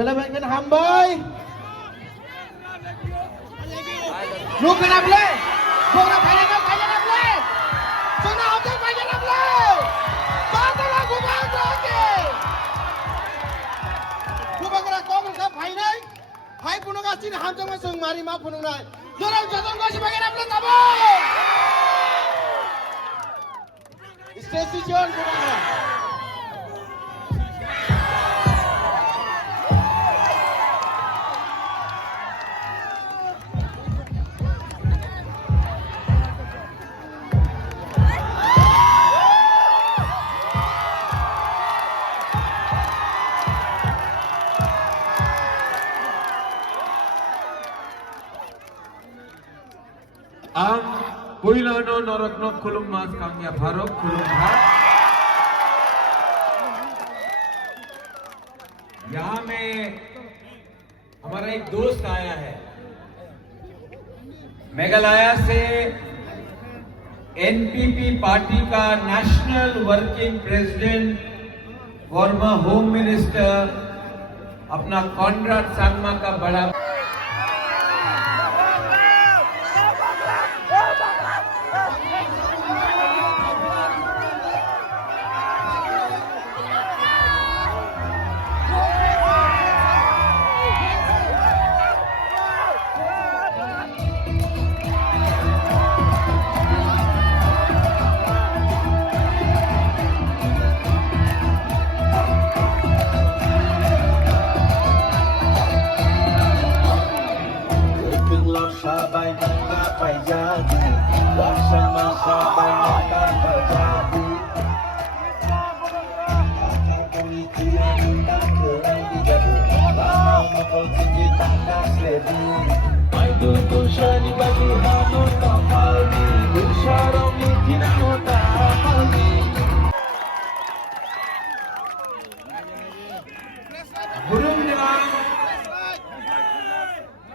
Belaban hambai. Lu kenapa le? Gua nak bayar le. Sana hotel bayar le. Bata lagu bata ke. Gua bakal kau kan bayar ni. Bayar puno kasih ni ham jangan seng mari ma puno nai. Jorang jatuh kau si bayar le tabo. Station puno. Ang Puilano Norokno Kulung Mas Kamya Bharok Kulung Bhat। यहाँ में हमारा एक दोस्त आया है मेघालय से, NPP party का national working president, farmer home minister, अपना कॉन्राड सांगमा का बड़ा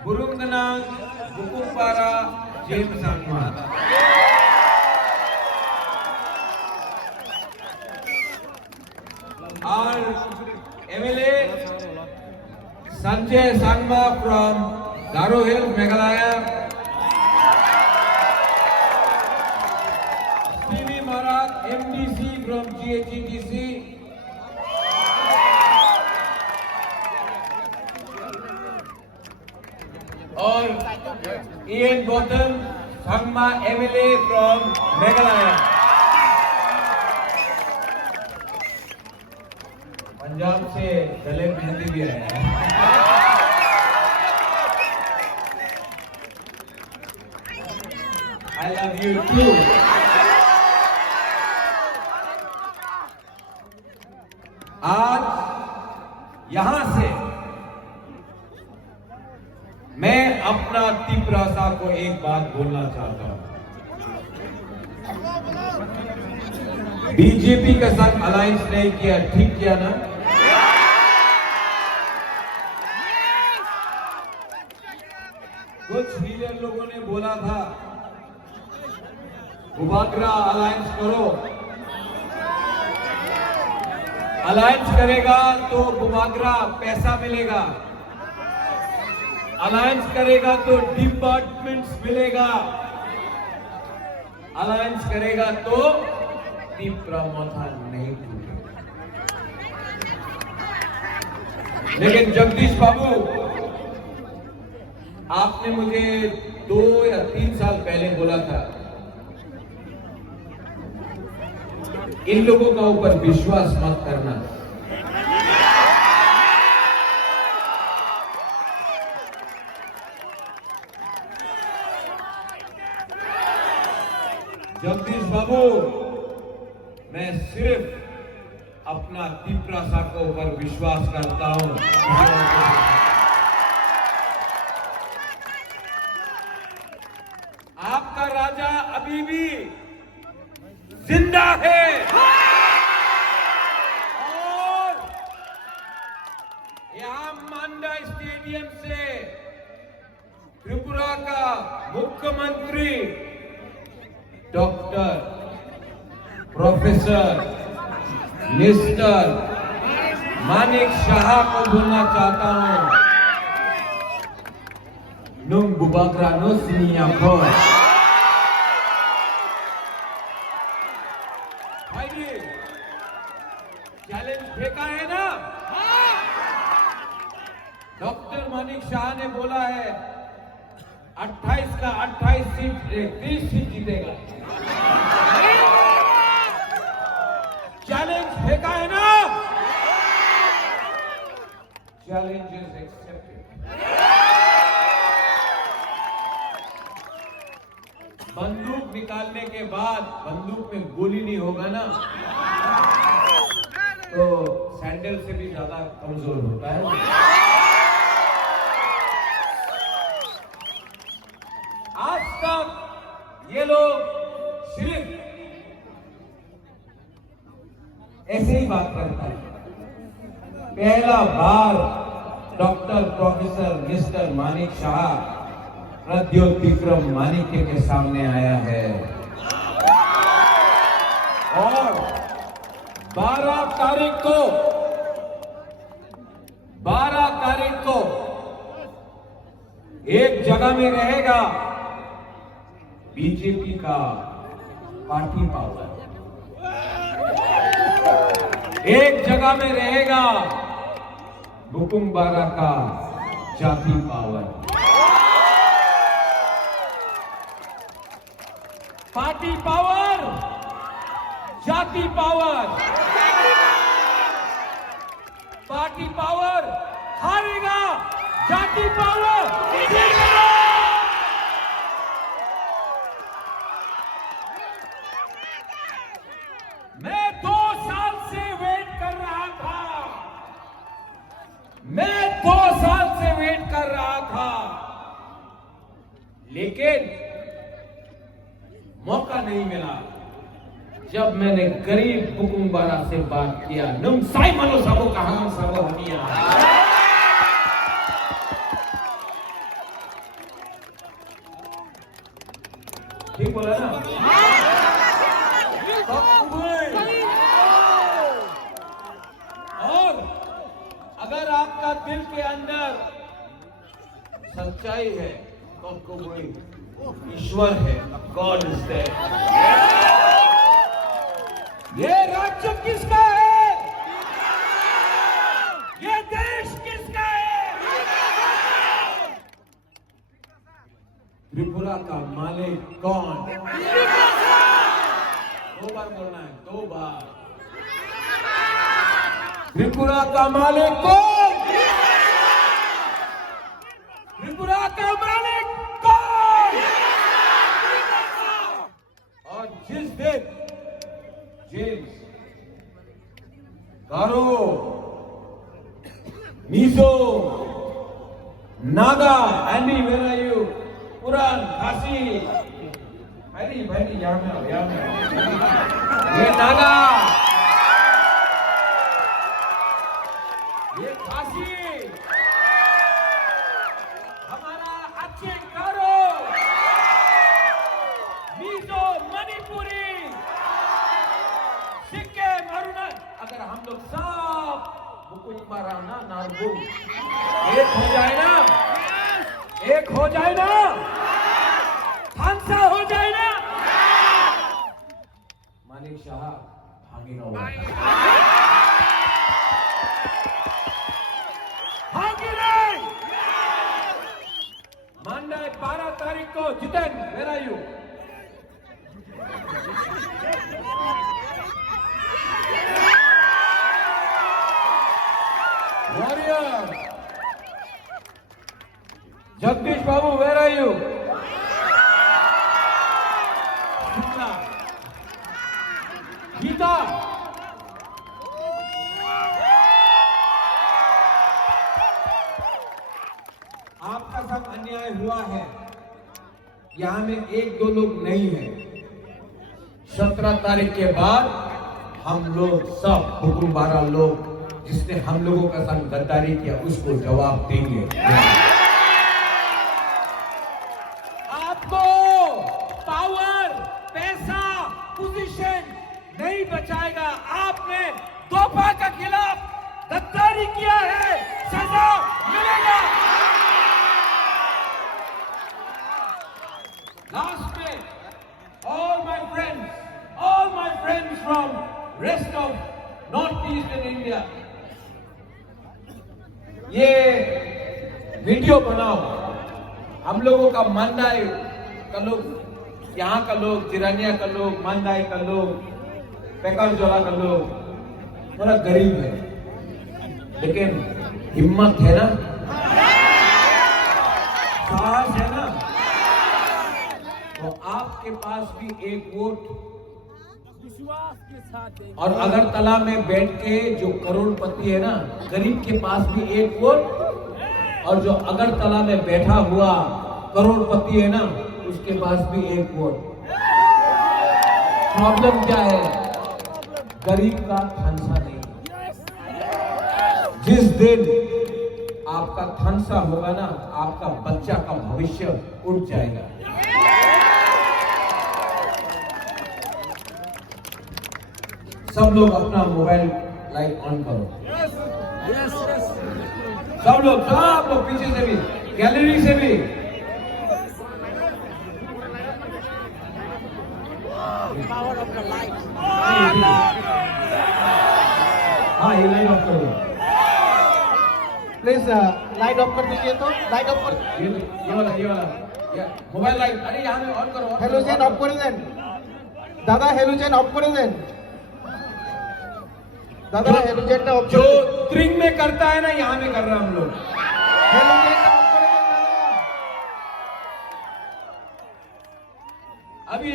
Burung Denang, Bukung Para, James Sangma। Our MLA Sanjay Sangma from Garo Hills, Meghalaya। Stevie Marat, MDC from GHETC। Ian Botham, Sangma MLA from Meghalaya. Punjab से गले मेहंदी भी आया है. I love you too. आज यहां से मैं अपना तीव्रता को एक बात बोलना चाहता हूं. बीजेपी के साथ अलायंस नहीं किया, ठीक किया ना? कुछ लीडर लोगों ने बोला था गुबागरा अलायंस करो, अलायंस करेगा तो गुबागरा पैसा मिलेगा, अलायंस करेगा तो डिपार्टमेंट्स मिलेगा, अलायंस करेगा तो तीव्र माथा नहीं टूटेगा. लेकिन जगदीश बाबू, आपने मुझे 2 या 3 साल पहले बोला था इन लोगों का ऊपर विश्वास मत करना. जगदीश बाबू, मैं सिर्फ अपना तीव्रता के ऊपर विश्वास करता हूं. आपका राजा अभी भी जिंदा है और यहां मांडा स्टेडियम से त्रिपुरा का मुख्यमंत्री doctor professor mister Manik Shah को बोलना चाहता हूं. Nung gubagra no siniya ko. भाई जी, चैलेंज फेंका है ना? डॉक्टर मानिक शाह ने बोला है 28 का 28 सीट 30 सीट जीतेगा. चैलेंज फेंका है ना? Challenge is accepted. बंदूक निकालने के बाद बंदूक में गोली नहीं होगा ना, तो सैंडल से भी ज्यादा कमजोर होता है. आज तक ये लोग सिर्फ ऐसे ही बात करता है. पहला बार doctor professor mister Manik Shah Pradyot Vikram Manikya के सामने आया है और 12 तारीख को एक जगह में रहेगा बीजेपी का पार्टी पावर, एक जगह में रहेगा बुकुम्बारा का जाति पावर. पार्टी पावर, जाति पावर. पार्टी पावर हारेगा, जाति पावर जीतेगा. मैं 2 साल से वेट कर रहा था. मैं 2 साल से वेट कर रहा था, लेकिन मौका नहीं मिला. जब मैंने गरीब बुकुम्बारा से बात किया, नम साई मनो सबो कहां सबो हनिया. ठीक बोला ना? और अगर आपका दिल के अंदर सच्चाई है तो आपको कोई ईश्वर है, गॉड इज देयर. ये राज्य किसका है? ये देश किसका है? त्रिपुरा का मालिक कौन? 2 बार बोलना है, 2 बार। त्रिपुरा का मालिक कौन? त्रिपुरा का मालिक कौन? और जिस दिन James, Garo, Mizo, Naga, Andy, where are you? पुरान, खासी, भाई यहाँ में आओ। ये नागा, ये खासी, हमारा अच्छे गारो, मिजो, मणिपुरी, सिक्के, मरुना, अगर हम लोग सब बुकुई माराना नारबू एक हो जाए ना, थानसा हो जाए ना, मानिक शाह भागेगा। भागी नहीं। मंडे 12 तारीख को Jiten, where are you? Warrior, Jagdish Babu, where are you? Gita, आपका सब अन्याय हुआ है। यहां में 1-2 लोग नहीं है। 17 तारीख के बाद हम लोग सब हुकुम 12 लोग जिसने हम लोगों का संग गद्दारी किया उसको जवाब देंगे। आपको पावर, पैसा, पोजीशन नहीं बचाएगा। आपने तोपा के खिलाफ गद्दारी किया है, सजा मिलेगा। लास्ट में all my friends from rest of North Eastern India, ये वीडियो बनाओ। हम लोगों का मानदाई का लोग, यहाँ का लोग, जिरानिया का लोग, मानदाई का लोग, पेकरजोला का लोग थोड़ा गरीब है, लेकिन हिम्मत है ना, साहस है ना, तो आपके पास भी एक वोट विश्वास के साथ। और अगरतला में बैठ के जो करोड़पति है ना, गरीब के पास भी एक वोट, और जो अगरतला में बैठा हुआ करोड़पति है ना, उसके पास भी एक वोट। प्रॉब्लम क्या है? गरीब का थानसा नहीं। जिस दिन आपका थानसा होगा ना, आपका बच्चा का भविष्य उठ जाएगा। सब लोग अपना मोबाइल लाइट ऑन करो। सब लोग पीछे से भी, गैलरी से भी। Power of the light. हाँ, ये लाइट ऑफ कर दो प्लीज। लाइट ऑफ कर दीजिए। तो लाइट ऑफ कर, ये वाला मोबाइल लाइट। अरे यहाँ में ऑन करो। हेलोजेन ऑफ कर दें दादा, हेलोजेन ऑफ कर दें दादा, हेलोजेन ऑफ। जो ट्रिंग में करता है ना, यहाँ में कर रहा हम लोग। हेलोजेन ऑफ कर दें दादा। अभी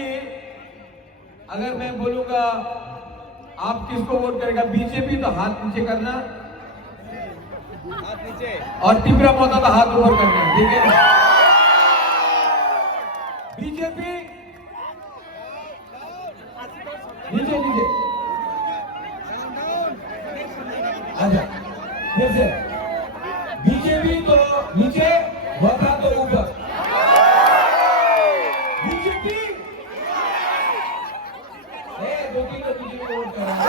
अगर मैं बोलूंगा आप किसको वोट करेगा, बीजेपी, तो हाथ नीचे करना, हाथ नीचे, और तीव्रा मोता तो हाथ ऊपर करना, ठीक है? बीजेपी नीचे नीचे, अच्छा फिर से बीजेपी तो नीचे, मोता तो ऊपर। बीजेपी 2-3 तो बीजेपी वोट कर रहा है।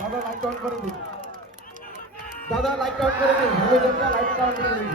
দাদা লাইট অন করে দিন, দাদা লাইট অন করে দিন, হলুদেরটা লাইট অন করে দিন।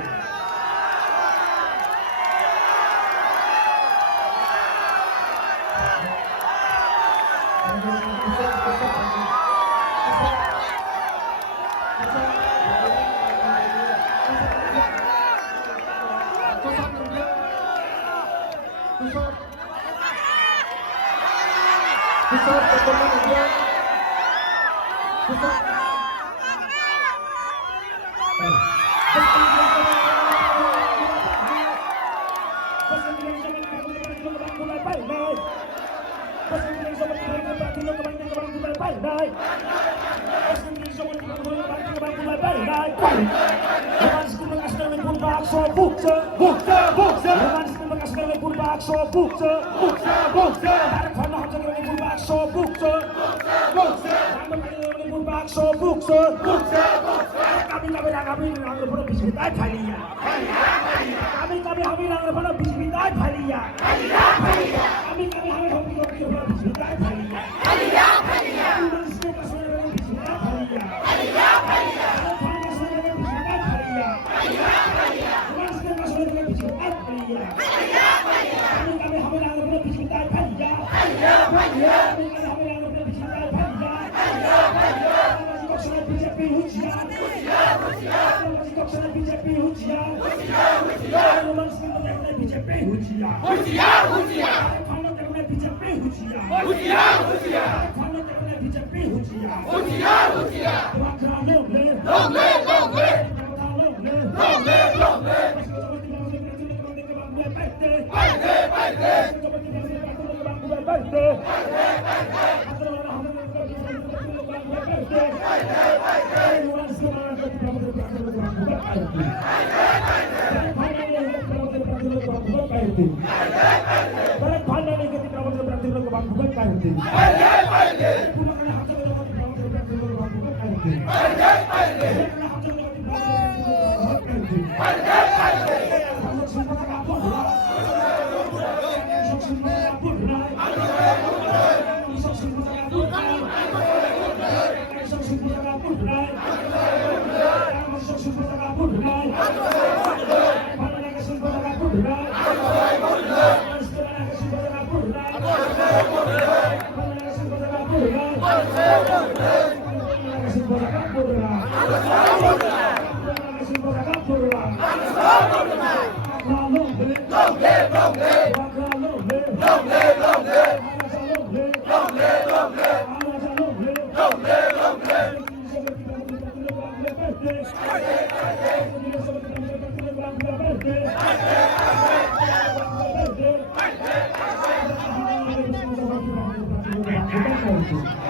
Thank you.